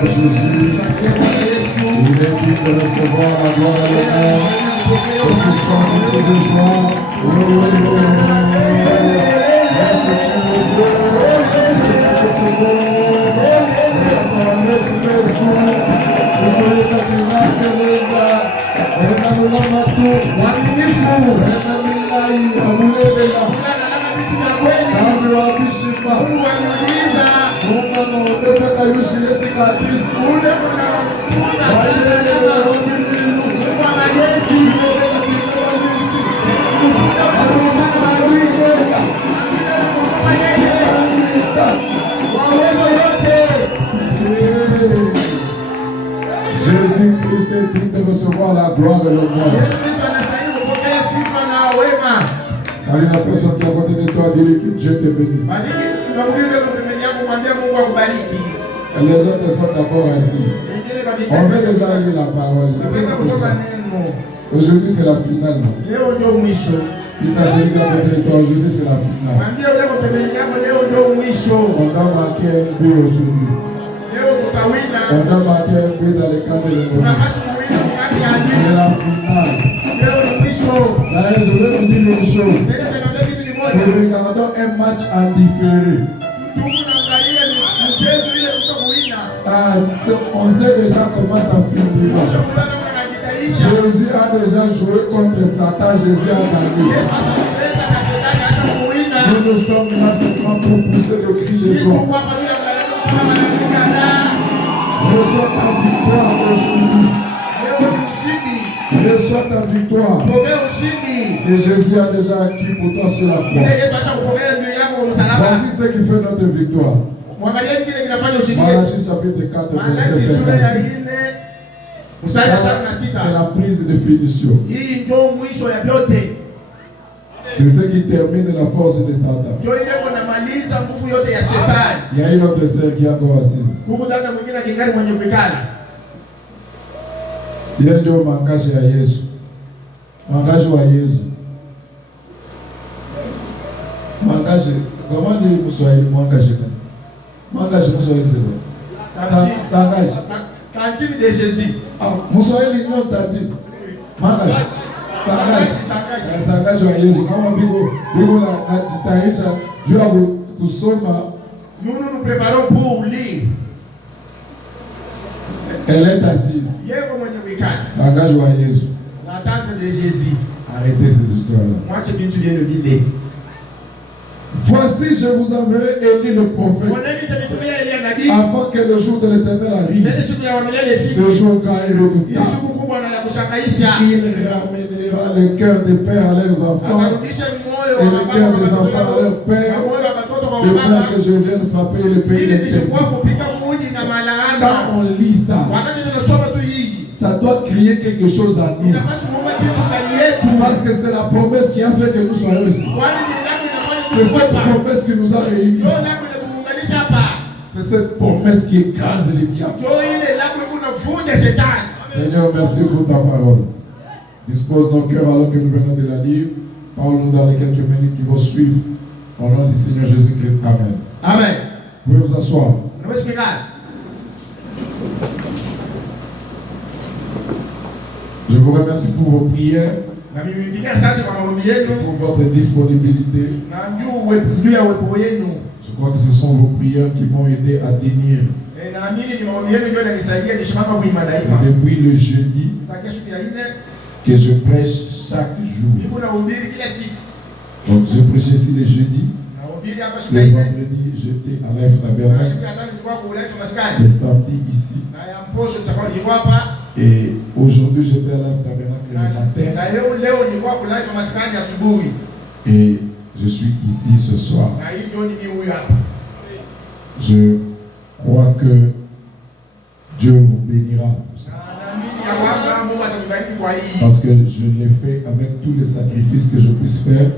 Seigneur Jésus. Il est digne de recevoir la gloire et l'honneur. Et tout ce qu'on nous de joie. Jésus-Christ est digne de recevoir la gloire et l'honneur. Salut la personne qui est à côté de toi, dis-lui que Dieu te bénisse. Et les autres sont d'abord assis. On veut déjà lire la parole. Aujourd'hui c'est la finale. Dis à celui qui est à côté de toi, aujourd'hui c'est la finale. On doit marquer un but aujourd'hui. On doit marquer un but dans les camps de l'économie. C'est la finale. Là, je vais vous dire une chose. Nous regardons un match en différé. On sait déjà comment ça finit. Jésus a déjà joué contre Satan, Jésus a gagné. Nous sommes là seulement pour pousser le cri de joie. Nous sommes en victoire aujourd'hui. Nous sommes en victoire. Et Jésus a déjà acquis pour toi sur la croix. Voici ce qui fait notre victoire. Malachie chapitre 4, verset 56. C'est la prise de finition. C'est ce qui termine la force de Satan. Il y a une autre sœur qui est encore assise. Il y a un mangage à Jésus. Mangage à Jésus. Mangage. Comment dire mangage? Mangage, Sangage. Cantine de Jésus. Moussoye l'union tantine. Mangage. Sangage à Jésus. Comment bigo la titaïsa. Dieu a tout soma. Nous nous préparons pour lire. Elle est assise. Sangage à Jésus. L'attente de Jésus. Arrêtez ces histoires-là. Moi, je viens de le vider. Voici, je vous enverrai Élie le prophète avant que le jour de l'Éternel arrive. Ce jour quand il redoutable. Il ramènera le cœur des pères à leurs enfants et le cœur des enfants à leurs pères, de peur que je vienne frapper le pays des ténèbres. Quand on lit ça, ça doit crier quelque chose à nous. Parce que c'est la promesse qui a fait que nous soyons ici. C'est cette promesse qui nous a réunis. C'est cette promesse qui écrase les diables. Seigneur, merci pour ta parole. Dispose nos cœurs alors que nous venons de la lire. Parle-nous dans les quelques minutes qui vont suivre. Au nom du Seigneur Jésus-Christ. Amen. Amen. Vous pouvez vous asseoir. Je vous remercie pour vos prières. Pour votre disponibilité. Je crois que ce sont vos prières qui m'ont aidé à tenir. Depuis le jeudi que je prêche chaque jour. Donc je prêchais ici les jeudis. Le vendredi, j'étais à l'Ef Tabernacle. Le samedi ici. Et aujourd'hui, j'étais à l'Ef Tabernacle le matin. Et je suis ici ce soir. Je crois que Dieu vous bénira. Parce que je l'ai fait avec tous les sacrifices que je puisse faire.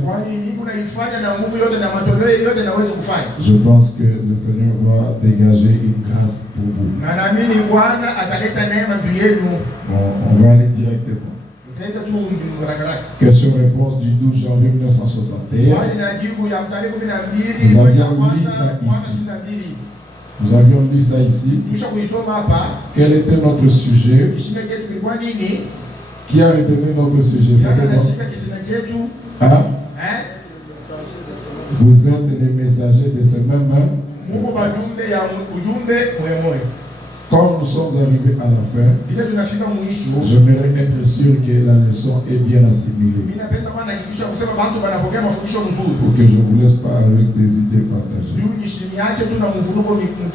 Je pense que le Seigneur va dégager une grâce pour vous. Bon, on va aller directement. Question-réponse du 12 janvier 1961. Nous avions lu ça ici. Nous avions lu ça ici. Quel était notre sujet? Qui a retenu notre sujet? Hein? Vous êtes les messagers de ce même homme. Comme nous sommes arrivés à la fin, j'aimerais être sûr que la leçon est bien assimilée. Pour que je ne vous laisse pas avec des idées partagées.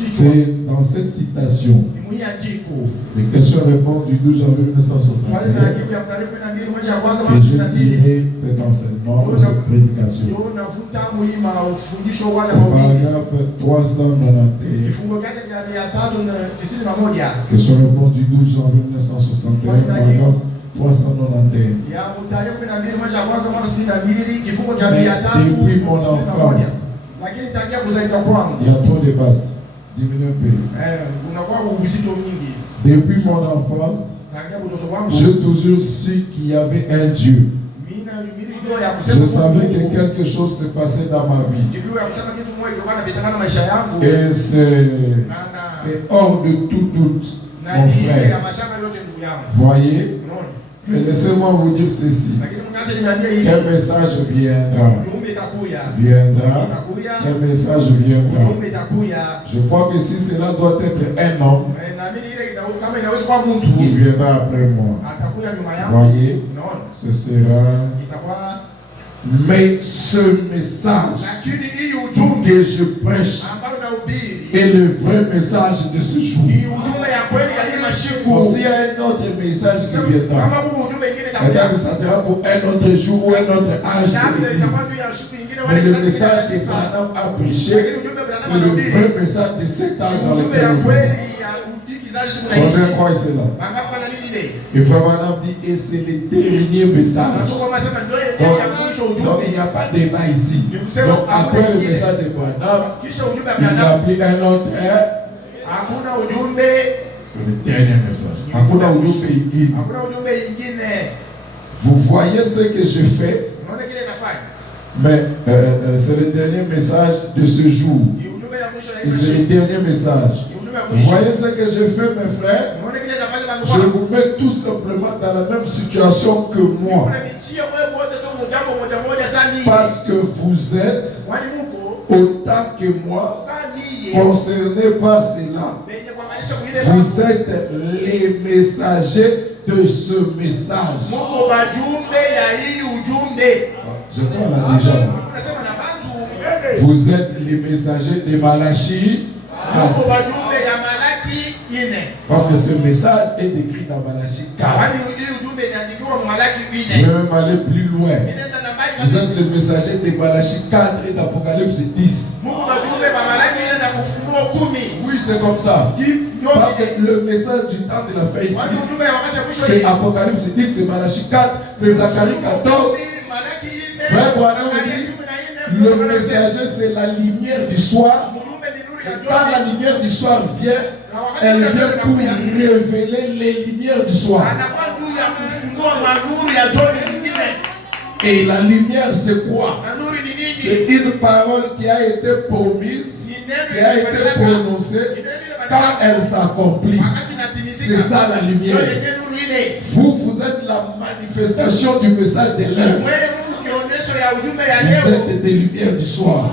C'est dans cette citation, les questions répondent du 12 janvier 1961, que je dirais cet enseignement, cette prédication. Au paragraphe 391. Question répondue du 12 janvier 1961, paragraphe 391. Depuis mon enfance, il y a trop de basses. Diminue un peu. Depuis mon enfance, j'ai toujours su qu'il y avait un Dieu. Je savais que quelque chose s'est passé dans ma vie. Et c'est hors de tout doute, mon frère. Voyez? Mais laissez-moi vous dire ceci. Quel message viendra? Quel message viendra? Je crois que si cela doit être un homme, il viendra après moi. Voyez? Ce sera... Mais ce message que je prêche est le vrai message de ce jour. S'il y a un autre message qui viendra, ça sera pour un autre jour ou un autre âge de l'Église. Mais le message que Branham a prêché, c'est le vrai message de cet âge dans lequel nous vivons. Combien croient cela? Et Frère Branham dit, et c'est le dernier message. Donc il n'y a pas de débat ici. Donc après le message de Branham, il n'y a plus un autre. C'est le dernier message. Vous voyez ce que je fais, mais c'est le dernier message de ce jour. Et c'est le dernier message. Vous voyez ce que je fais, mes frères? Je vous mets tout simplement dans la même situation que moi. Parce que vous êtes, autant que moi, concernés par cela. Vous êtes les messagers de ce message. Je crois là déjà. Vous êtes les messagers de Malachie. Parce que ce message est écrit dans Malachie 4. Je vais même aller plus loin. Vous êtes le messager de Malachie 4 et d'Apocalypse 10. Oui, c'est comme ça. Parce que le message du temps de la fin ici, c'est Apocalypse 10, c'est Malachie 4, c'est Zacharie 14. Frère Branham dit, le messager c'est la lumière du soir. Et quand la lumière du soir vient, elle vient pour révéler les lumières du soir. Et la lumière c'est quoi? C'est une parole qui a été promise, qui a été prononcée. Quand elle s'accomplit, c'est ça la lumière. Vous êtes la manifestation du message de l'heure. Vous êtes des lumières du soir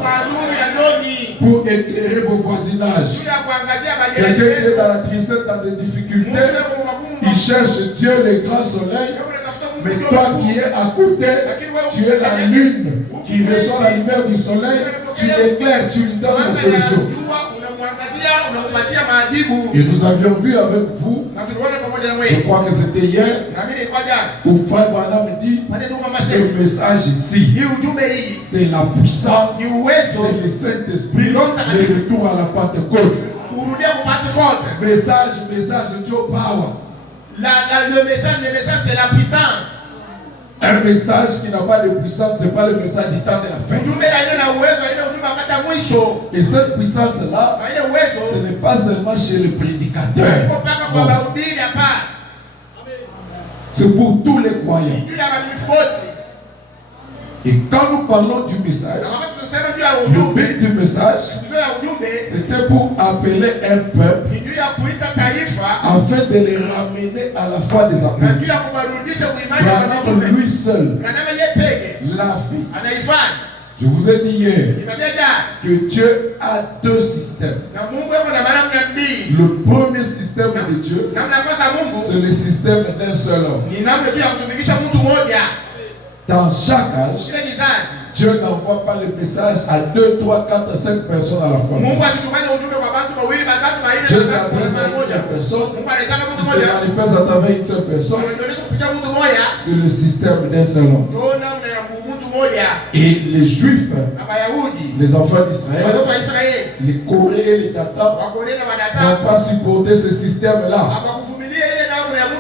pour éclairer vos voisinages. Quelqu'un qui est dans la tristesse, dans des difficultés, il cherche Dieu, le grand soleil. Mais toi qui es à côté, tu es la lune qui reçoit la lumière du soleil, tu éclaires, tu lui donnes la solution. Et nous avions vu avec vous, je crois que c'était hier, où Frère Branham dit, ce message ici, c'est la puissance, c'est le Saint-Esprit, le retour à la Pentecôte. Message, Dieu power. Le message c'est la puissance. Un message qui n'a pas de puissance, ce n'est pas le message du temps de la fin. Et cette puissance-là, ce n'est pas seulement chez le prédicateur. C'est pour tous les croyants. Et quand nous parlons du message, le but du message, c'était C'était pour appeler un peuple afin de les ramener à la foi des apôtres. Branham lui seul l'a fait. Je vous ai dit hier que Dieu a deux systèmes. Le premier système de Dieu, c'est le système d'un seul homme. Dans chaque âge, Dieu n'envoie pas le message à 2, 3, 4, 5 personnes à la fois. Dieu s'adresse à une seule personne, il se manifeste à travers une seule personne. C'est le système d'un seul homme. Et les Juifs, les enfants d'Israël, les Coréens et les Tatars n'ont pas supporté ce système-là.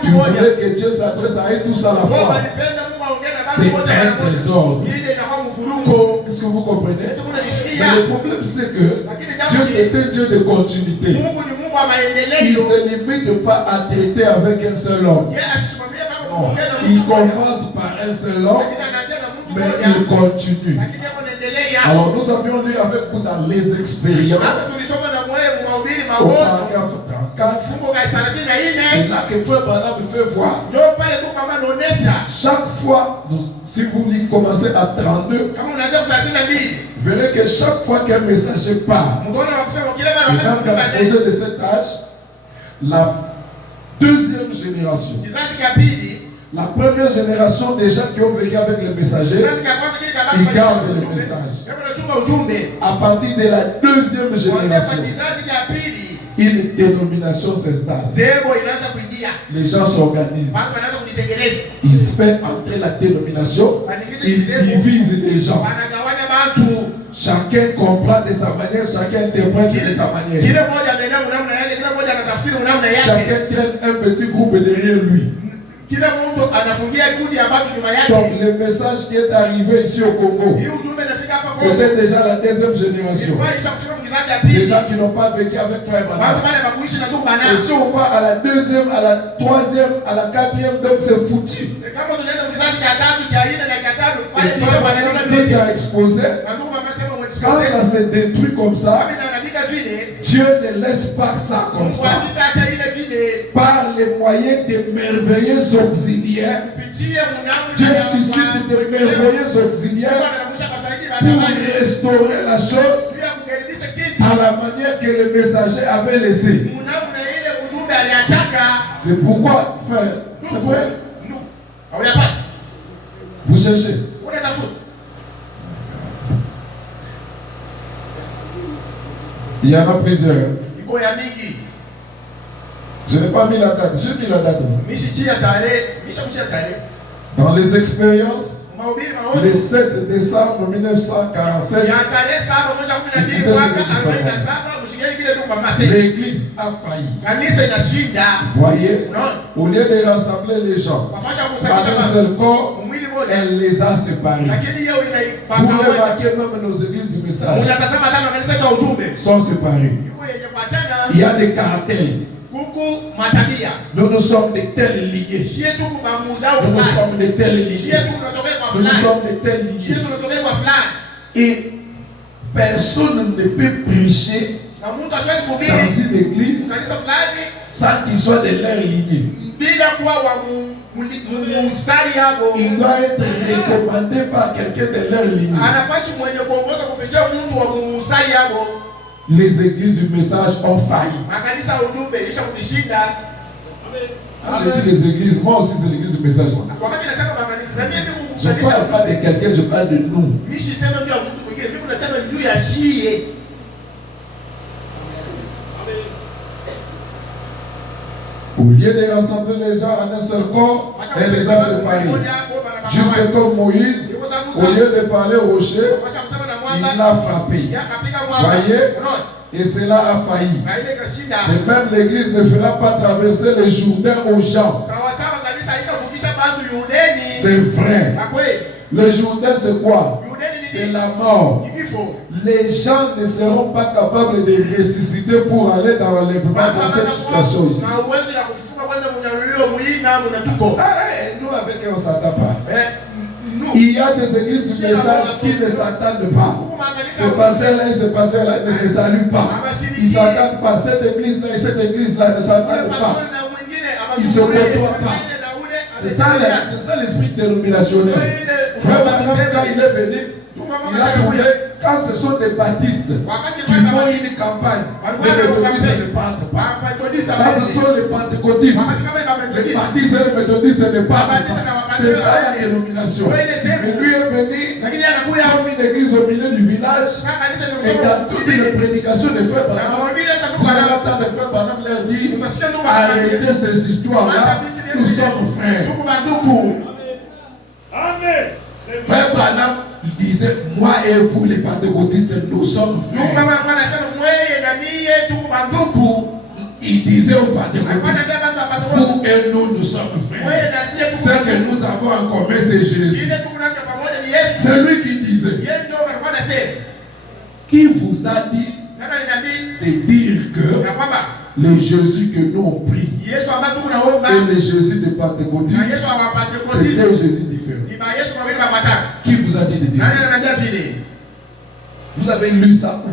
Ils voulaient que Dieu s'adresse à eux tous à la fois. C'est un désordre. Est-ce que vous comprenez? Mais le problème c'est que Dieu c'est un Dieu de continuité. Il ne se limite pas à traiter avec un seul homme. Non. Il commence par un seul homme, mais il continue. Alors nous avions lu avec vous dans les expériences au paragraphe 34. Et là que Frère Branham me fait voir. Chaque fois, si vous commencez à 32, vous verrez que chaque fois qu'un messager part, et même dans l'exposé de cet âge, la deuxième génération, la première génération des gens qui ont vécu avec le messager, ils gardent le message. À partir de la deuxième génération, une dénomination s'installe. Les gens s'organisent. Ils se font entrer la dénomination. Ils divisent les gens. Chacun comprend de sa manière, chacun interprète de sa manière. Chacun traîne un petit groupe derrière lui. Donc le message qui est arrivé ici au Congo, c'était déjà la deuxième génération. Les gens qui n'ont pas vécu avec Frère Branham. Et si on va à la deuxième, à la troisième, à la quatrième, donc c'est foutu. Et Frère Branham qui a exposé, quand ça se détruit comme ça, Dieu ne laisse pas ça comme ça. Par les moyens des merveilleux auxiliaires, Dieu suscite des merveilleux auxiliaires pour restaurer la chose à la manière que le messager avait laissé. C'est pourquoi, frère, c'est vrai. Vous cherchez. Il y en a plusieurs. Je n'ai pas mis la date. J'ai mis la date. Dans les expériences, le 7 décembre 1947, l'église a failli. Voyez, au lieu de rassembler les gens par un seul corps, elle les a séparés. Vous remarquez même nos églises du message sont séparées. Il y a des cartels. Nous sommes de telles lignées. Nous sommes de telles lignées. Nous sommes de telles lignées. Et personne ne peut prêcher dans une église sans qu'il soit de leur lignée. Il doit être recommandé par quelqu'un de leur lignée. Les églises du message ont failli. J'ai dit les églises, moi aussi c'est l'église du message. Je ne parle pas de quelqu'un, je parle de nous. Au lieu de rassembler les gens en un seul corps, elle les a séparés. Juste comme Moïse, au lieu de parler au rocher, il l'a frappé. Voyez? Et cela a failli. Et même l'église ne fera pas traverser le Jourdain aux gens. C'est vrai. Le Jourdain c'est quoi? C'est la mort. Les gens ne seront pas capables de ressusciter pour aller dans l'enlèvement dans cette situation ici. Nous avec eux on ne s'attend pas. Il y a des églises du message qui ne s'attendent pas. Ce pasteur-là et ce pasteur-là ne se saluent pas. Ils ne s'attendent pas. Cette église-là et cette église-là ne s'attendent pas. Ils ne se côtoient pas. C'est ça l'esprit dénominationnel. Frère Branham, quand il est venu, il a trouvé, quand ce sont des baptistes qui font une campagne, les méthodistes ne partent pas. Quand ce sont les pentecôtistes, les baptistes et les méthodistes ne partent pas. C'est ça la dénomination. Et lui est venu comme une église au milieu du village, et dans toute une prédication de frère Branham, le frère Branham leur dit, arrêtez ces histoires-là, nous sommes frères. Amen. Frère Branham disait, moi et vous les pentecôtistes, nous sommes frères. Il disait aux pentecôtistes, vous et nous, nous sommes frères. Ce que nous avons en commun, c'est Jésus. C'est lui qui disait. Qui vous a dit de dire que le Jésus que nous on prie et le Jésus de Pentecôtistes, c'est deux Jésus différents. Qui vous a dit de dire ça? Vous avez lu ça où?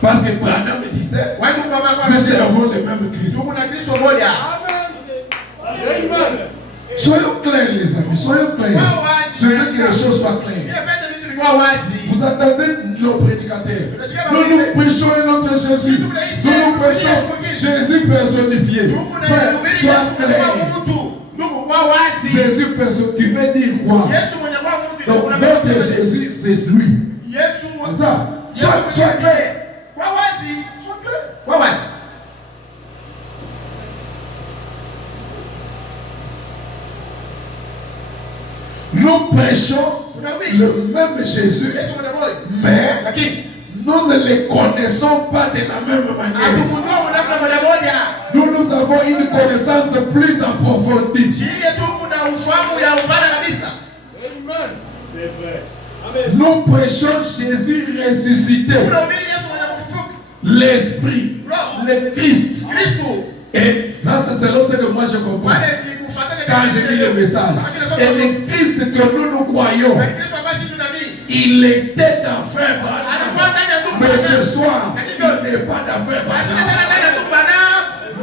Parce que Branham me disait, nous servons le même Christ. Amen. Soyons clairs les amis, soyons clairs. Je veux que les choses soient claires. Vous entendez nos prédicateurs. Nous nous prêchons un autre Jésus. Nous prêchons Jésus personnifié. Frère, sois clair. Jésus personnifié, tu veux dire quoi? Donc notre Jésus, c'est lui. C'est ça. Sois clair. Nous prêchons le même Jésus, mais nous ne les connaissons pas de la même manière. Nous avons une connaissance plus approfondie. C'est vrai. Amen. Nous prêchons Jésus ressuscité, l'Esprit, le Christ. Et là, c'est ce que moi je comprends. Quand je lis le message, et le Christ que nous croyons, il était dans frère Branham, mais ce soir, il n'est pas dans frère Branham.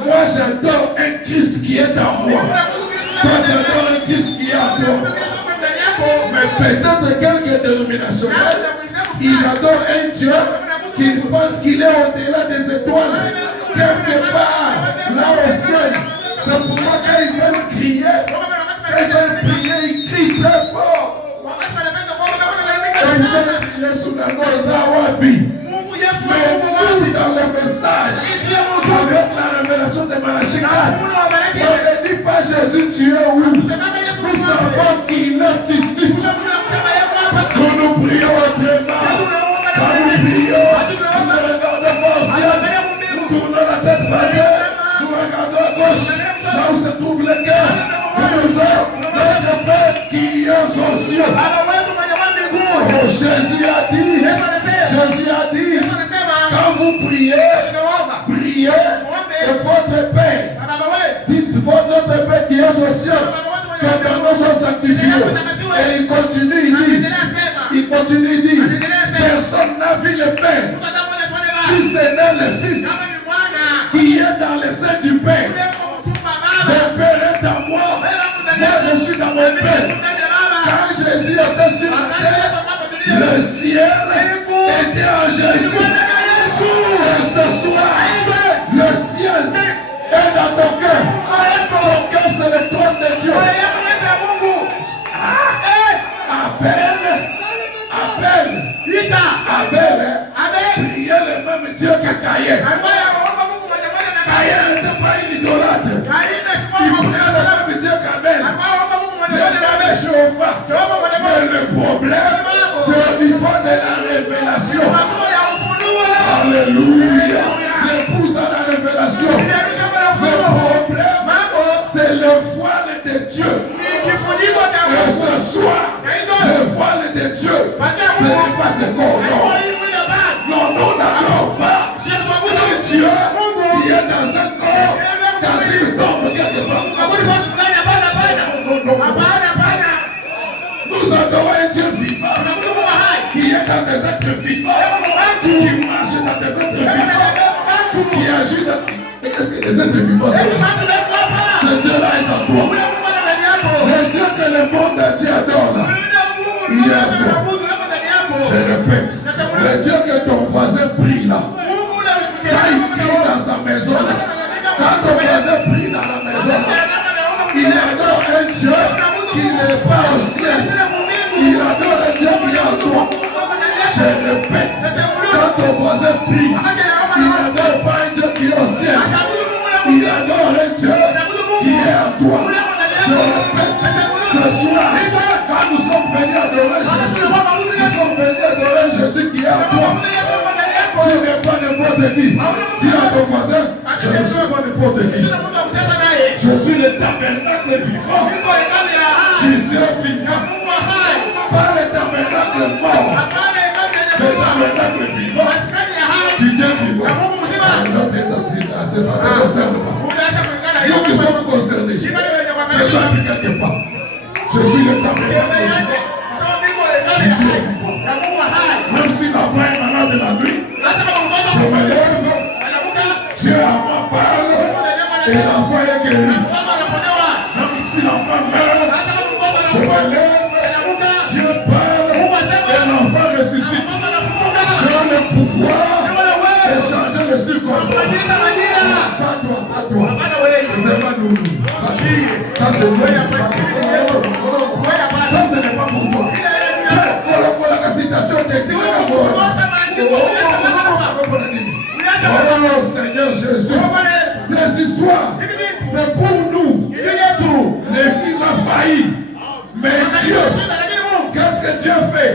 Moi, j'adore un Christ qui est en moi. Toi, j'adore un Christ qui est en toi. Mais peut-être quelques dénominations, ils adorent un Dieu qui pense qu'il est au-delà des étoiles, quelque part, là au ciel. C'est pourquoi quand ils veulent crier, quand ils veulent prier, ils crient très fort. Ils veulent crier sous la Wabi. Mais nous, dans le message, avec la révélation de Malachie 4, on ne dit pas Jésus, tu es où? Nous savons qu'il est ici. Nous prions autrement. Quand nous prions, nous ne regardons pas au ciel. Nous tournons la tête vers Dieu. Nous regardons à gauche, là où se trouve le cœur. Nous sommes notre Père qui est aux cieux. Oh, Jésus a dit, quand vous priez, priez et votre Père. Dites notre Père qui est aux cieux, que ton nom soit sanctifié. Et il continue, il dit, personne n'a vu le Père, si ce n'est le Fils qui est dans le sein du Père. Le Père est en moi, moi je suis dans mon Père. Quand Jésus était sur la terre, le ciel était en Jésus. Et ce soir, le ciel est dans ton cœur. Ton cœur, c'est le trône de Dieu. Abel, priait le même Dieu que Caïn. Caïn n'était pas une idolâtre. Il priait le même Dieu qu'Abel. Le même Jéhovah. Mais le problème, c'est au niveau de la révélation. Alléluia. L'épouse à la révélation. Le problème, c'est le voile de Dieu. Et ce soir, le voile de Dieu, ce n'est pas ce qu'on a. Non, nous n'allons pas. était vivant, ce Dieu-là est en toi. Le Dieu que le monde entier adore, il est en toi. Je répète, le Dieu que ton voisin prie là, quand il prie dans sa maison là, quand ton voisin prie dans la maison là, il adore un Dieu qui n'est pas au ciel. Il adore un Dieu qui est en toi. Je répète, quand ton voisin prie, il n'adore pas un Dieu qui est au ciel. Il adore un Dieu qui est en toi. Je répète, ce soir, quand nous sommes venus adorer Jésus, nous sommes venus adorer Jésus qui est en toi. Tu n'es pas n'importe qui. Dis à ton voisin, je ne suis pas n'importe qui. Je suis le tabernacle vivant du Dieu vivant. Pas le tabernacle mort. Le tabernacle vivant du Dieu vivant. Ça ne concerne pas. Nous qui sommes concernés. Je suis appelé quelque part. Je suis le tabernacle vivant du Dieu vivant. Même si l'enfant est malade de la nuit, je me lève, Dieu à ma parle et l'enfant est guéri. Même si l'enfant meurt, je me lève, Dieu parle et l'enfant ressuscite. J'ai le pouvoir de changer les circonstances. Pas toi. C'est pas nous. Ça c'est nous. Ça ce n'est pas pour toi. La citation technique. Oh Seigneur Jésus, ces histoires, c'est pour nous. L'église a failli. Mais Dieu, qu'est-ce que Dieu fait?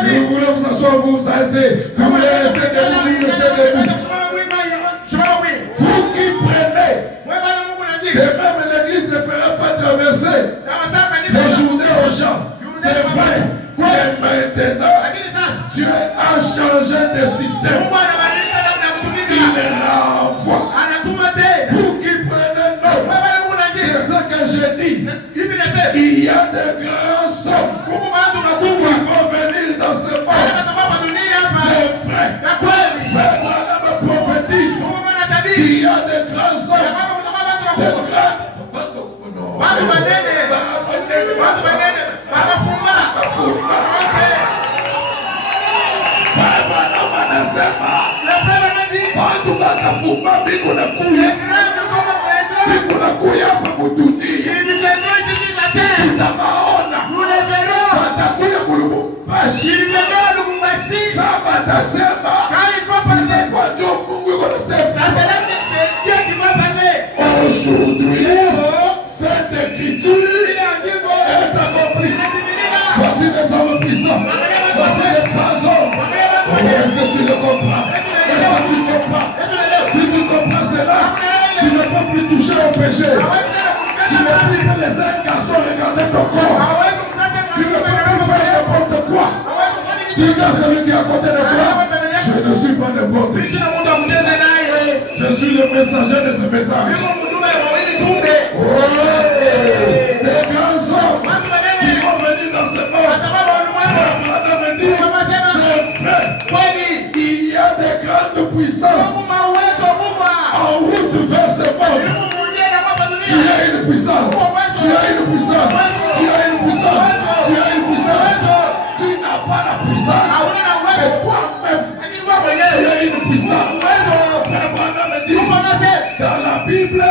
Si vous voulez vous asseoir, vous vous asseyez. Si vous voulez rester debout, restez debout. Vous qui prenez, et même l'église ne fera pas traverser les journées aux gens. C'est vrai. Et maintenant, Dieu a changé de système. Il renvoie. Vous qui prenez note, c'est ce que je dis. Il y a de grands hommes qui vont venir dans ce monde. C'est vrai. Frère Branham prophétise. Il y a de grands hommes. De grands. Sikunakuya hapa mutuni tutabaona watakuya kulubumbashi saba tasema kwa ndio Mungu yuko nasema aujourd'hui cette écriture est accomplie. Voici des hommes puissants, voici des grands hommes. Est-ce que tu le comprends? Est-ce que tu comprends? Si tu comprends cela, tu ne peux plus toucher au péché. Tu ne peux plus que les autres garçons regarder ton corps. Tu ne peux plus faire n'importe quoi. Dis à celui qui est à côté de toi, je ne suis pas n'importe qui. Je suis le messager de ce message. Oh, ces grands hommes qui vont venir dans ce monde. Madame dit, c'est vrai. Il y a des grandes puissances en route vers ce monde. Tu as une puissance. Tu as une puissance. Tu as une puissance. Tu as une puissance. Tu n'as pas la puissance. Mais toi-même, tu as une puissance. Dans la Bible, un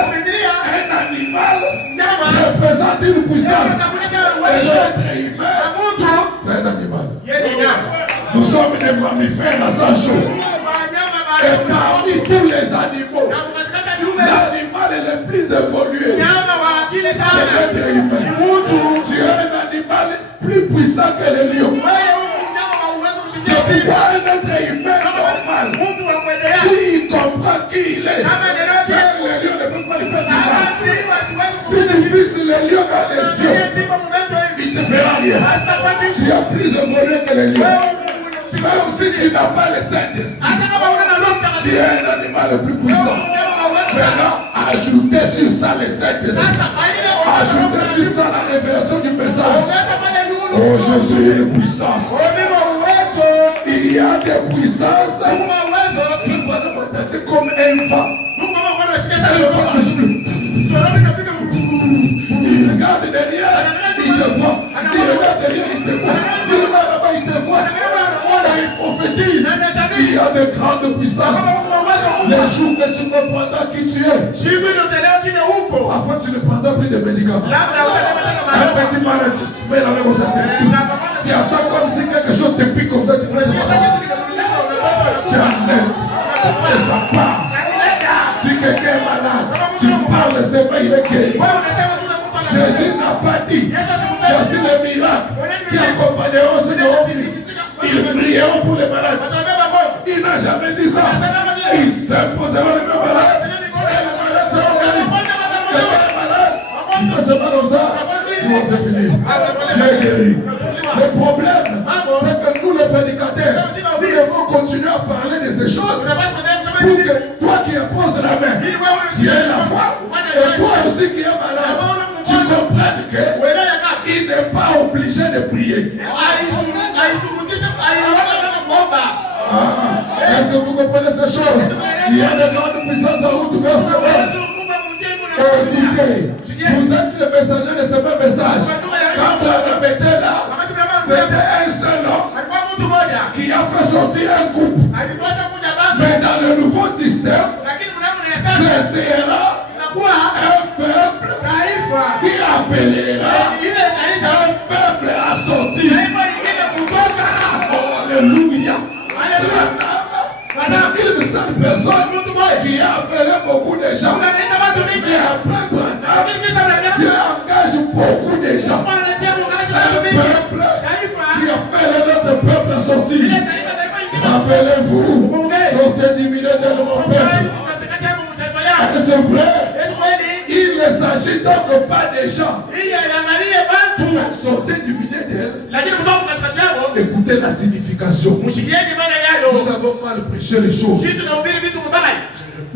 animal représente une puissance. Et l'être humain, c'est un animal. Nous sommes des mammifères à sa chose. Et parmi tous les animaux, l'animal le plus évolué, c'est l'être humain. Tu es un animal plus puissant que le lion. C'est pourquoi un être humain normal, s'il comprend qui il est, le lion ne peut pas lui faire du mal. Si tu fixes le lion dans les yeux, il ne te fera rien. Tu as plus évolué que le lion. Même si tu n'as pas le Saint-Esprit, tu es un animal le plus puissant. Maintenant, ajoutez sur ça le Saint-Esprit. Ajoutez sur ça la révélation du message. Oh, je suis une puissance. Il y a des puissances. Tu peux le comme un vent. de grande puissance. Les jours que tu comprendras qui tu es. Parfois tu ne prendras plus de médicaments. Un petit malade, tu mets la main au centre. Tu as ça comme si quelque chose te pique comme ça. Tu fais ça. Tu enlèves. Et ça part. Si quelqu'un est malade, tu parles, c'est vrai, il est guéri. Jésus n'a pas dit. Voici les miracles qui accompagneront ce nom. Ils prieront pour les malades. Il n'a jamais dit ça. Ils s'imposeront les malades. Et les malades seront guéris. Les malades, ils font seulement comme ça. Ils vont se finir. Dieu est guéri. Le problème, c'est que nous, les prédicateurs, nous devons continuer à parler de ces choses pour que toi qui imposes la main, tu aies la foi. Et toi aussi qui es malade, tu comprennes qu'il n'est pas obligé de prier. Est-ce que vous comprenez ces choses? Il y a de grandes puissances en route vers ce monde. Écoutez, vous êtes les messagers de ce même message. Quand Branham était là, c'était un seul homme qui a fait sortir un groupe. Mais dans le nouveau système, ce sera un peuple qui appellera un peuple assorti. Alléluia. C'est une seule personne qui a appelé beaucoup de gens. Mais après Branham, Dieu engage beaucoup de gens. Un peuple qui appelle notre peuple assorti. Rappelez-vous, sortez du milieu de mon peuple. C'est vrai. Il ne s'agit donc pas des gens. Sortez du milieu d'elle. Écoutez la signification. Nous avons mal prêché les choses. Je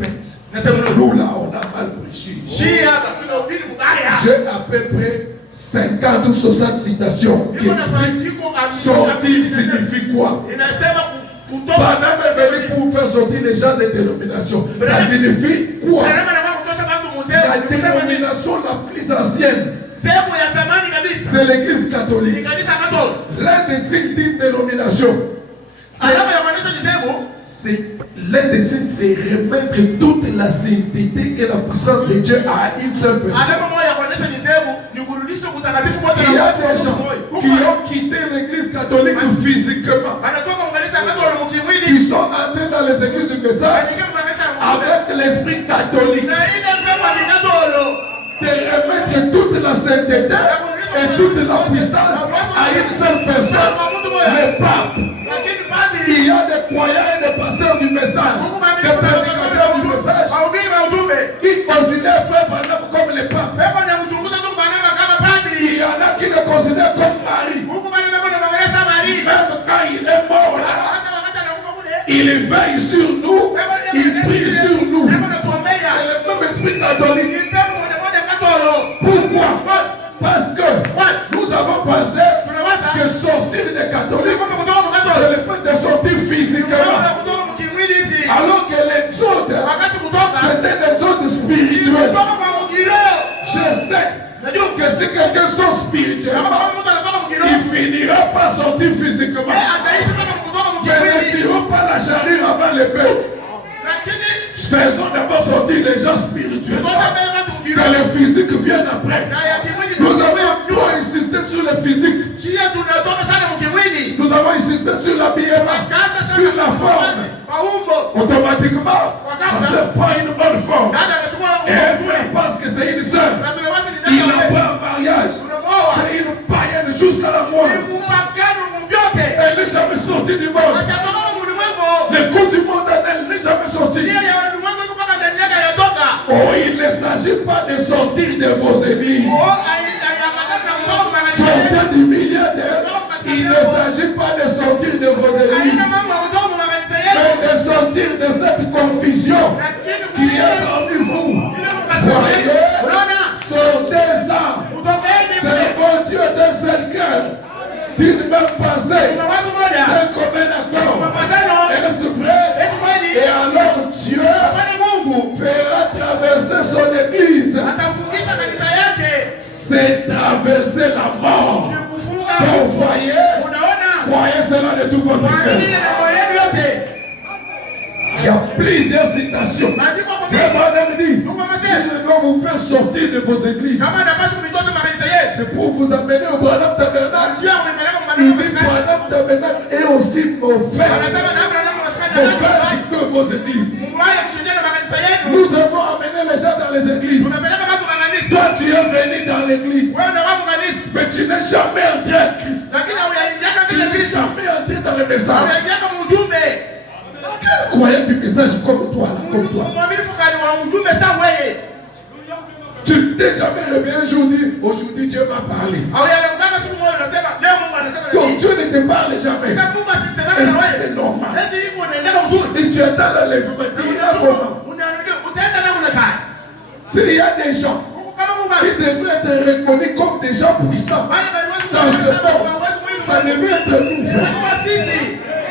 répète. Nous là, on a mal prêché. J'ai à peu près 50 ou 60 citations qui expliquent sortir signifie quoi. Branham est venu pour faire sortir les gens des dénominations. Ça signifie quoi? La dénomination la plus ancienne, c'est l'église catholique. L'un des signes d'une dénomination, l'un des signes, c'est remettre toute la sainteté et la puissance de Dieu à une seule personne. Il y a des gens qui ont quitté l'église catholique physiquement, qui sont entrés dans les églises du message avec l'esprit catholique, de remettre toute la sainteté et toute la puissance à une seule personne, le pape. Il y a des croyants et des pasteurs du message, des prédicateurs du message, qui considèrent Frère Branham comme le pape. Il y en a qui le considèrent comme Marie. Même quand il est mort là, il veille sur nous, il prie sur nous. C'est le même esprit catholique. Pourquoi? Parce que nous avons pensé que sortir des catholiques, c'est le fait de sortir physiquement. Alors que l'exode, c'est un exode spirituel. Je sais que si quelqu'un sort spirituellement, il finira par sortir physiquement. Mais ne tirons pas la charrue avant le bœuf. Faisons d'abord sortir les gens spirituels. Que le physique vienne après. Nous avons insisté sur le physique. Nous avons insisté sur l'habillement, sur la forme. Automatiquement, ça prend une bonne forme. Et un frère pense que c'est une sœur. Il n'a pas un mariage. C'est une païenne jusqu'à la mort. Elle n'est jamais sortie du monde. Le coup du monde, elle n'est jamais sortie. Oh, il ne s'agit pas de sortir de vos églises. Sortir du milieu d'elles. Il ne s'agit pas de sortir de vos églises, mais de sortir de cette confusion qui est parmi vous. Voyez, sortez-en. C'est le bon Dieu d'un seul cœur, d'une même pensée, d'un commun accord. Est-ce vrai? Et alors Dieu fera traverser son église. C'est traverser la mort. Donc voyez, croyez cela de tout votre cœur. plusieurs citations. Abraham dit, si je dois vous faire sortir de vos églises, c'est pour vous amener au Branham Tabernacle. Il dit Branham Tabernacle est aussi mauvais que vos églises. Nous avons amené les gens dans les églises. Toi, tu es venu dans l'église, mais tu n'es jamais entré à Christ. Tu n'es jamais entré dans le message. Quel croyant du message comme toi, là, comme toi? Tu t'es jamais réveillé aujourd'hui Dieu m'a parlé. Donc Dieu ne te parle jamais. Et ça c'est normal. Et tu attends l'enlèvement, tu diras comment? S'il y a des gens qui devraient être reconnus comme des gens puissants dans ce monde, ça devrait être nous.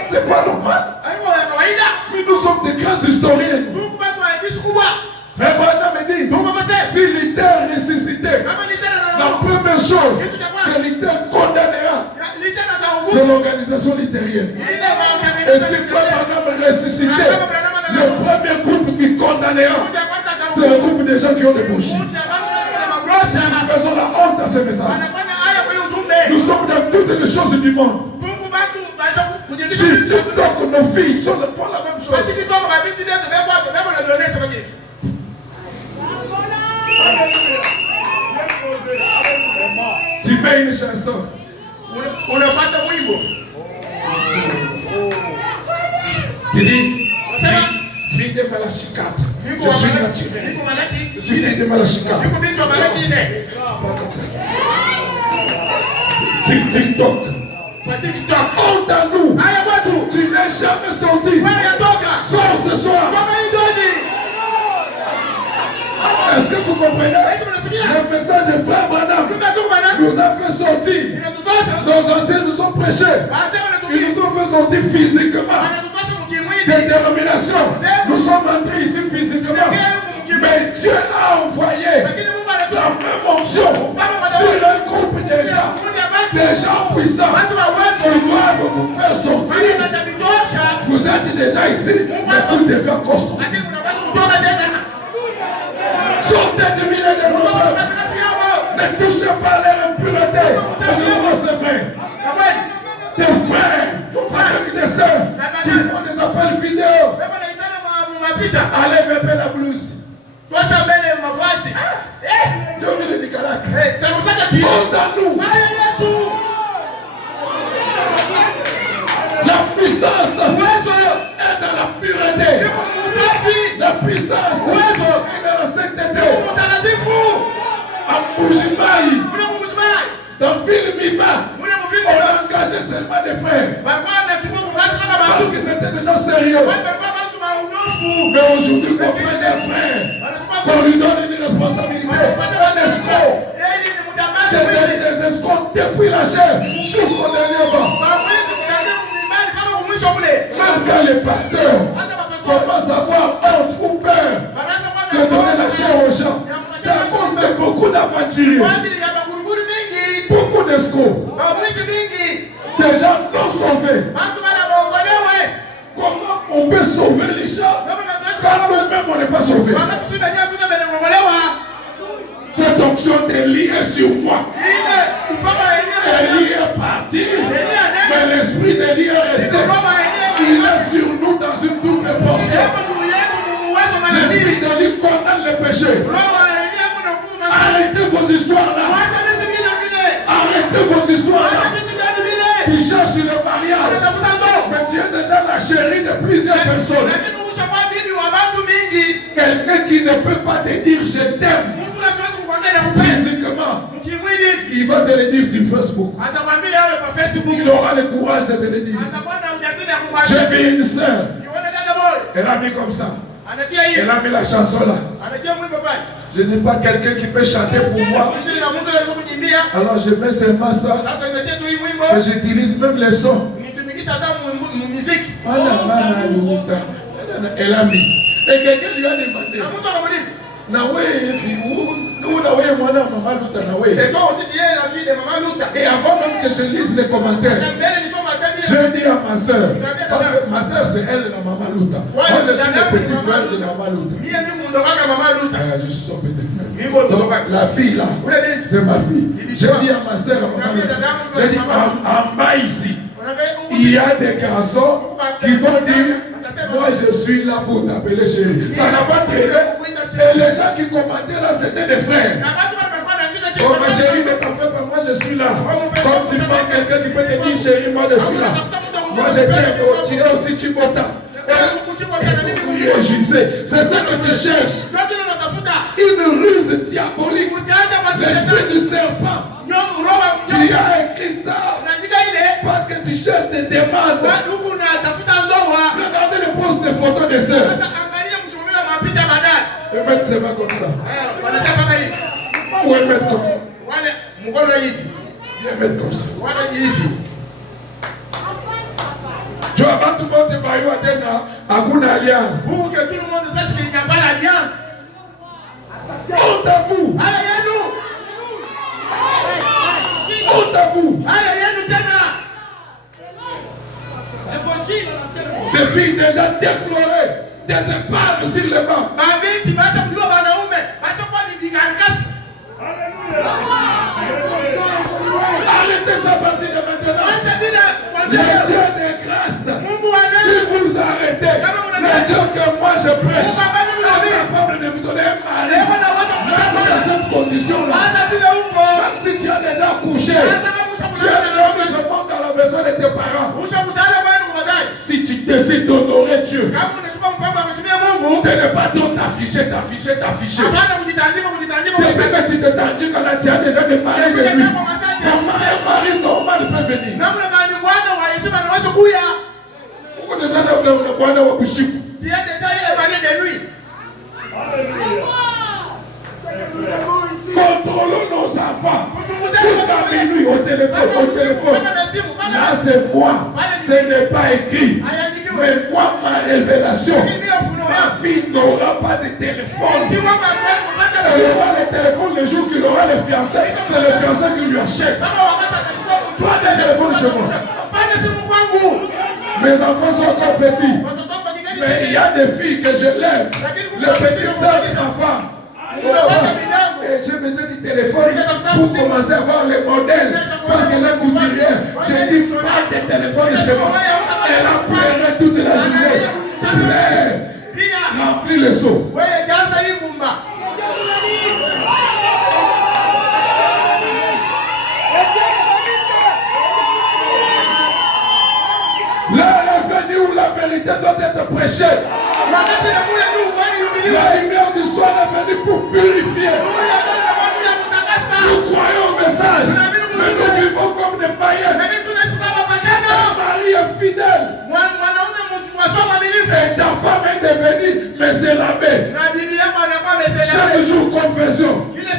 C'est pas normal. Mais nous sommes des grands historiens. Frère Branham dit, si l'idée ressuscité, la première chose que l'idée condamnera, c'est l'organisation luthérienne. Et si Frère Branham ressuscité, le premier groupe qui condamnera, c'est le groupe des gens qui ont débauché. Nous faisons la honte à ce message. Nous sommes dans toutes les choses du monde. Sur TikTok, nos filles font la même chose. Tu mets une chanson. Tu dis, fille de Malachi 4. Je suis naturel. Je suis fille de Malachi 4. Pas comme ça. Sur TikTok. Honte à nous. Tu n'es jamais sorti. Sors ce soir. Est-ce que vous comprenez? Le message de Frère Branham nous a fait sortir. Nos anciens nous ont prêché. Ils nous ont fait sortir physiquement des dénominations. Nous sommes entrés ici physiquement. Mais Dieu a envoyé la même onction sur un groupe des gens puissants qui doivent vous faire sortir. Vous êtes déjà ici, mais vous devez encore sortir. Sortez de milieu de nos frères. Ne touchez pas à leur impureté. Je vois ses frères. Tes frères, tes sœurs qui font des appels vidéo. Allez, bébé la blouse. Dieu veut le Nicaragua. C'est pour ça que tu es dans nous. La puissance est dans la pureté. La puissance est dans la sainteté. À Boujimaï, dans Ville-Miba, on a engagé seulement des frères. Parce que c'était déjà sérieux. Mais aujourd'hui, qu'on prenne des frères, qu'on lui donne une responsabilité, un escroc. Des escrocs depuis la chair jusqu'au dernier banc. Même quand les pasteurs commencent à avoir honte ou peur de donner la chair aux gens, c'est à cause de beaucoup d'aventuriers, beaucoup d'escrocs, des gens non sauvés. Comment on peut sauver les gens quand nous-mêmes on n'est pas sauvés? Cette onction d'Élie est sur moi. Élie est parti, mais l'esprit d'Élie est resté. Il est sur nous dans une double portion. L'esprit d'Élie condamne le péché. Arrêtez vos histoires là. Arrêtez vos histoires là. Tu cherches le mariage, mais tu es déjà la chérie de plusieurs personnes. Quelqu'un qui ne peut pas te dire je t'aime physiquement, il va te le dire sur Facebook. Il aura le courage de te le dire. J'ai vu une sœur, elle a mis comme ça. Elle a mis la chanson là. Je n'ai pas quelqu'un qui peut chanter pour moi. Alors je mets seulement ça. Et j'utilise même les sons. Elle a mis. Et quelqu'un lui a demandé. Et avant même que je lise les commentaires, J'ai dit à ma soeur, parce que ma soeur c'est elle la maman Luta. Moi je suis le petit frère de maman Luta. Je suis son petit frère. Donc la fille là, c'est ma fille. J'ai dit à ma soeur, j'ai dit en bas ici, il y a des garçons qui vont dire, moi je suis là pour t'appeler chérie. Ça n'a pas traîné. Et les gens qui commentaient là, c'était des frères. Oh ma chérie, ne t'en fais pas, moi je suis là. Comme tu vois quelqu'un qui peut te dire chérie, moi je suis là. Moi je t'aime, tu es aussi Chibota. C'est ça que tu cherches. Une ruse diabolique. L'esprit du serpent. Tu as écrit ça parce que tu cherches des demandes. Regardez les posts de photos de sœurs. Et mettre ses mains comme ça. Ou mettre comme ça. Viens mettre comme ça. Tu vas pas tout le monde te bailler à une alliance. Pour que tout le monde sache qu'il n'y a pas d'alliance. Honte à vous. Honte à vous. Des filles déjà déflorées, des épaves sur les bancs. Arrêtez ça à partir de maintenant. Les dieux de grâce, si vous arrêtez, les dieux que moi je prêche, est capable de vous donner un mari. Même dans cette condition-là, même si tu as déjà couché, tu as déjà mis ce monde dans la maison de tes parents. Si tu décides d'honorer Dieu, de ne pas t'afficher. Depuis que tu te t'indiques quand tu as déjà des maris de lui, comment un mari normal peut venir? Pourquoi déjà le Il a déjà évalué de lui. Contrôlons nos enfants jusqu'à minuit au téléphone. Là c'est moi, ce n'est pas écrit. Mais moi, ma révélation, ma fille n'aura pas de téléphone. Elle aura le téléphone le jour qu'il aura le fiancé. C'est le fiancé qui lui achète. Tu as des téléphones chez moi. Mes enfants sont encore petits. Mais il y a des filles que je lève. Les petites sœurs de ma femme. Et j'ai besoin du téléphone pour commencer à voir les modèles. Parce qu'elle a couturière. J'ai dit pas de téléphone chez moi. Elle a pleuré toute la journée. Pleure. Remplis le seau. L'heure est venue où la vérité doit être prêchée. La lumière du soir est venue pour purifier. Nous croyons au message, mais nous vivons comme des païens. Un mari est fidèle. Et ta femme est devenue Mesélabé. Chaque jour, confession.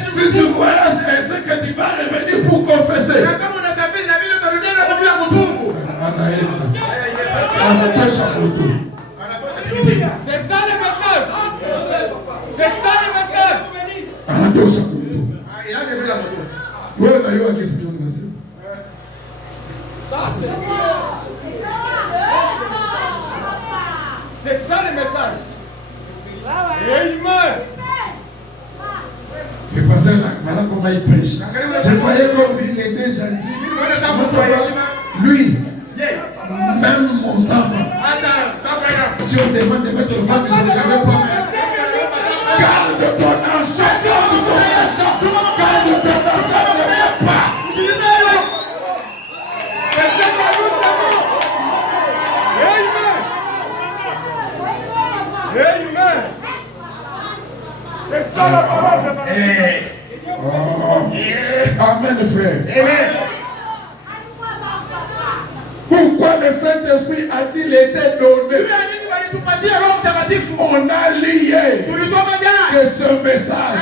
Si tu voyages, elle sait que tu vas revenir pour confesser. C'est ça le message. C'est ça le message. C'est ça le message. Amen. C'est pas ça là, voilà comment il prêche. Je voyais comme s'il était gentil. Lui, même mon enfant. Si on demande de mettre le ventre, je ne savais pas. Garde ton argent, garde ton argent, garde ton argent, ne viens pas. Amen. C'est ça la parole de Amen, frère. Amen. Pourquoi le Saint-Esprit a-t-il été donné? On a lié que ce message,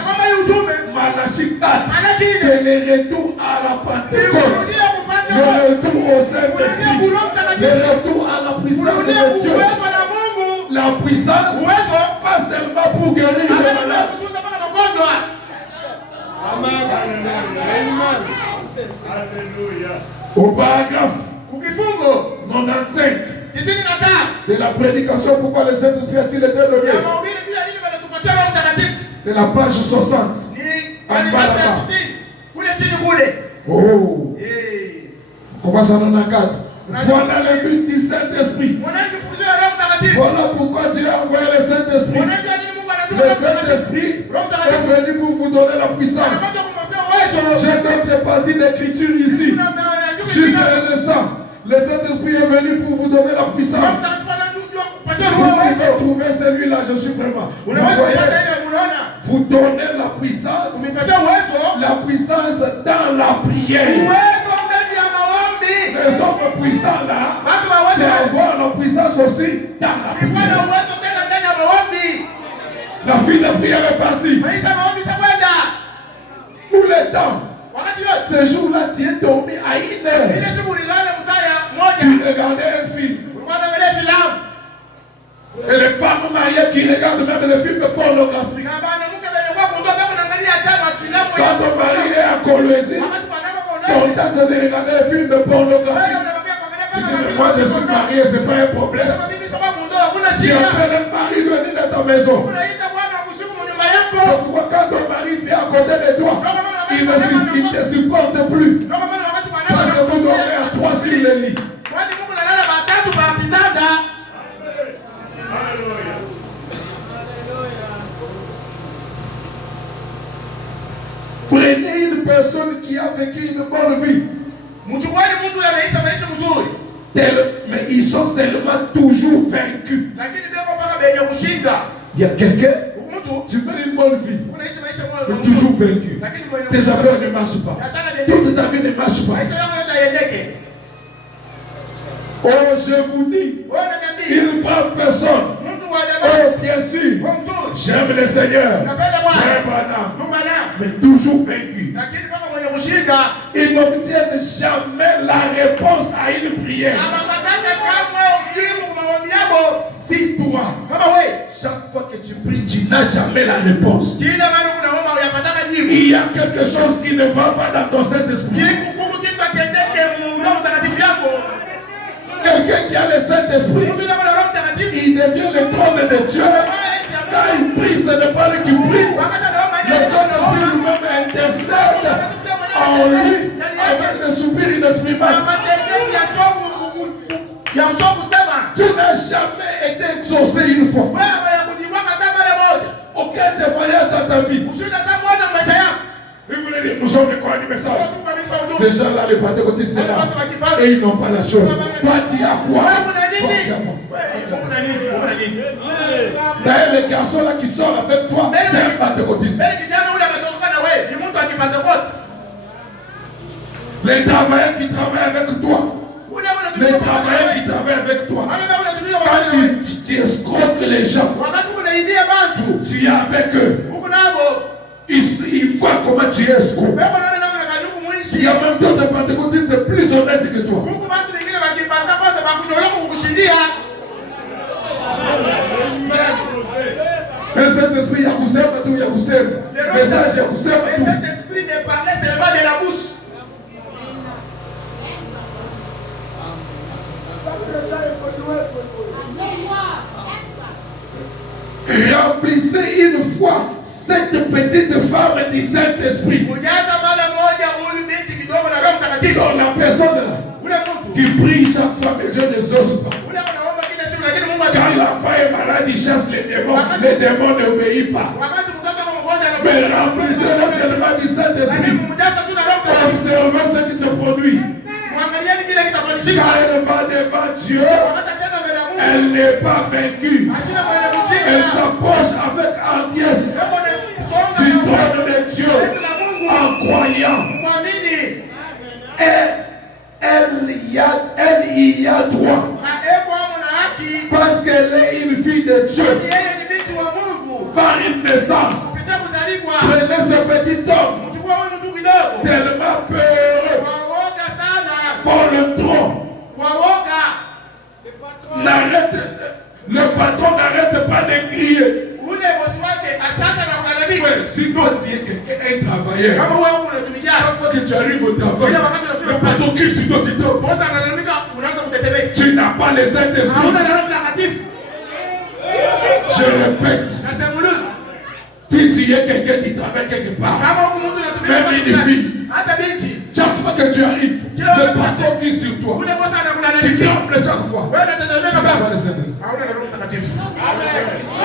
Malachita, c'est le retour à la Pentecôte, le retour au Saint-Esprit, le retour à la puissance de Dieu. La puissance, pas seulement pour guérir les malades. Amen. Alléluia. Au paragraphe, 95 de la prédication, pourquoi le Saint-Esprit a-t-il été donné? C'est la page 60. En bas là-bas. Oh. On commence à 94. Voilà le but du Saint-Esprit. Voilà pourquoi Dieu a envoyé le Saint-Esprit. Le Saint-Esprit est venu pour vous donner la puissance. J'ai d'autres parties d'écriture ici. Jusqu'à l'instant, le Saint-Esprit est venu pour vous donner la puissance. Vous pouvez trouver celui-là, je suis vraiment. Vous voyez, vous donnez la puissance dans la prière. Les hommes puissants là, c'est avoir la puissance aussi dans la prière. La vie de prière est partie. Tout le temps. Ce jour-là, tu es dormi à 1 heure. Tu regardais un film. Et les femmes mariées qui regardent même des films pornographiques. Quand ton mari est à Colombie, on tente de regarder des films pornographiques. Moi je suis marié, ce n'est pas un problème. Si après le mari venir dans ta maison, pourquoi quand ton mari vient à côté de toi, il ne te supporte plus? Parce que vous dormez à 3 sur le lit. Prenez une personne qui a vécu une bonne vie. Mais ils sont seulement toujours vaincus. Il y a quelqu'un, tu veux une bonne vie, mais toujours vaincu. Tes affaires ne marchent pas. Toute ta vie ne marche pas. Oh, je vous dis, une bonne personne. Oh, bien sûr, j'aime le Seigneur, j'aime Adam, mais toujours vaincu. Ils n'obtiennent jamais la réponse à une prière. Si toi, chaque fois que tu pries, tu n'as jamais la réponse, il y a quelque chose qui ne va pas dans ton Saint-Esprit. Quelqu'un qui a le Saint-Esprit, il devient le trône de Dieu. Quand il prie, ce n'est pas lui qui prie. Le Saint-Esprit lui-même intercède en lui avec des soupirs inexprimables. Tu n'as jamais été exaucé une fois. Aucun témoignage dans ta vie. Nous sommes les quoi du message. Ces gens-là, les pentecôtistes, c'est là. Et ils n'ont pas la chose. Toi, tu as quoi? D'ailleurs, les garçons là qui sortent avec toi, c'est un pentecôtiste. Les travailleurs qui travaillent avec toi. Les travailleurs qui travaillent avec toi. Quand tu escroques les gens, tu es avec eux. Ils voient comment tu es escroc. Il y a même d'autres pentecôtistes plus honnêtes que toi. Le Saint-Esprit, il y a vous sert tout, il y a vous sert. Le message, il y a vous sert tout. Le Saint-Esprit ne parlait seulement de la bouche. Remplissez une fois cette petite femme du Saint-Esprit. Dans la personne qui prie chaque fois, mais Dieu n'exauce pas. Quand l'enfant est malade, il chasse les démons n'obéissent pas. Mais remplissez-le seulement du Saint-Esprit. Observez ce qui se produit. Car elle va devant Dieu, elle n'est pas vaincue. Elle s'approche avec hardiesse du trône de Dieu en croyant. Et elle y a droit. Parce qu'elle est une fille de Dieu. Par une naissance. Prenez ce petit homme, tellement peureux pour le trône. Le patron n'arrête pas de crier. Sinon, tu es un travailleur. Chaque fois que tu arrives au travail, le patron crie sur toi qui tombe. pas les Saint-Esprit. Je répète. Si tu es quelqu'un qui travaille quelque part, même une fille, chaque fois que tu arrives, le patron qui est sur toi, tu trembles chaque fois. Tu n'as pas le Saint-Esprit.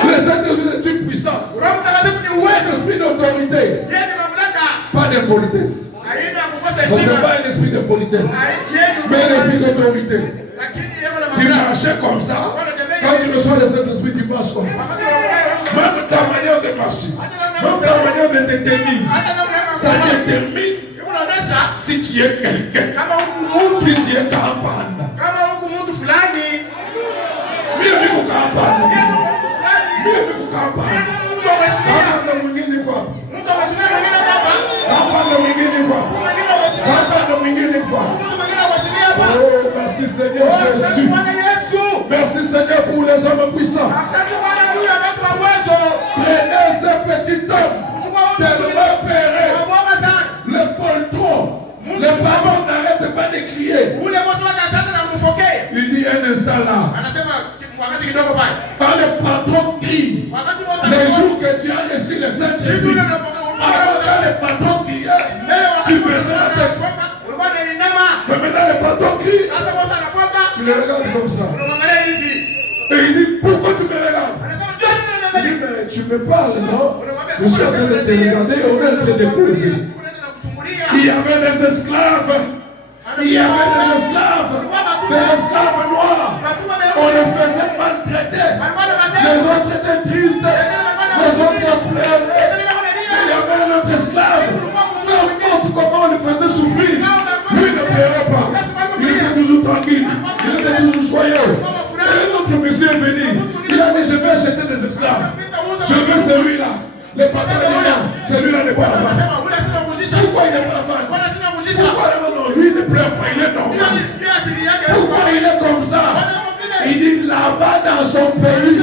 Le Saint-Esprit est une puissance. Un esprit d'autorité. Pas d'impolitesse. Ce n'est pas un esprit de politesse, mais un esprit d'autorité. Tu marchais comme ça. Quand tu reçois le Saint-Esprit, tu marches comme ça. Même ta manière de marcher, même ta manière de te tenir, ça détermine si tu es quelqu'un, si tu es Kampanda. Oh, merci Seigneur Jésus. Merci Seigneur pour les hommes puissants. Prenez ce petit homme de repérer le poltron. Les parents n'arrêtent pas de crier. Il dit un instant là. Quand le patron crie, les jours que tu as reçu le Saint-Esprit, avant que le patron crie, tu baisses la tête. Mais maintenant le patron crie, tu le regardes comme ça. Et il dit, pourquoi tu me regardes? Il dit, mais tu me parles, non? Je suis en train de te regarder et on est en train de causer. Il y avait des esclaves. Il y avait des esclaves noirs. On les faisait maltraiter. Les autres étaient tristes. Les autres pleuraient. Il y avait un autre esclave. N'importe comment on les faisait souffrir. Lui ne pleurait pas. Il était toujours tranquille. Il était toujours joyeux. Et un autre monsieur est venu. Il a dit, je vais acheter des esclaves. Je veux celui-là. Le papa dit non, celui-là n'est pas là. Pourquoi il n'est pas là? Pourquoi non, lui ne pleure pas, il est normal. Pourquoi il est comme ça? Il dit là-bas dans son pays,